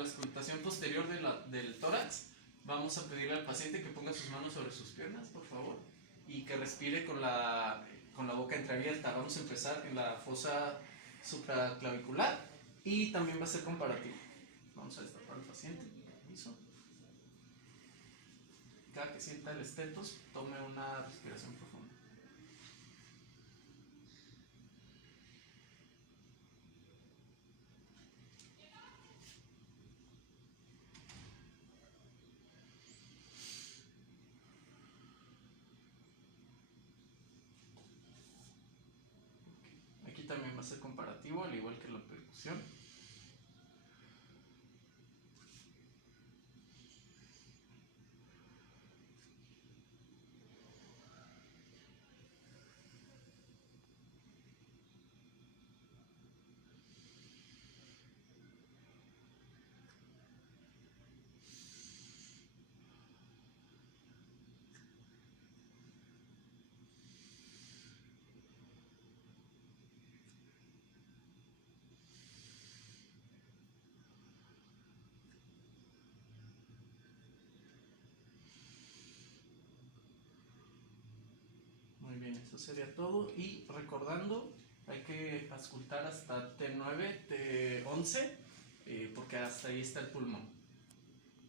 la auscultación posterior del tórax, vamos a pedirle al paciente que ponga sus manos sobre sus piernas, por favor, y que respire con la boca entreabierta. Vamos a empezar en la fosa supraclavicular y también va a ser comparativo. Vamos a destapar al paciente. Permiso. Cada que sienta el estetos, tome una respiración profunda. Aquí también va a ser comparativo, al igual que la percusión. Muy bien, eso sería todo. Y recordando, hay que auscultar hasta T9, T11, porque hasta ahí está el pulmón.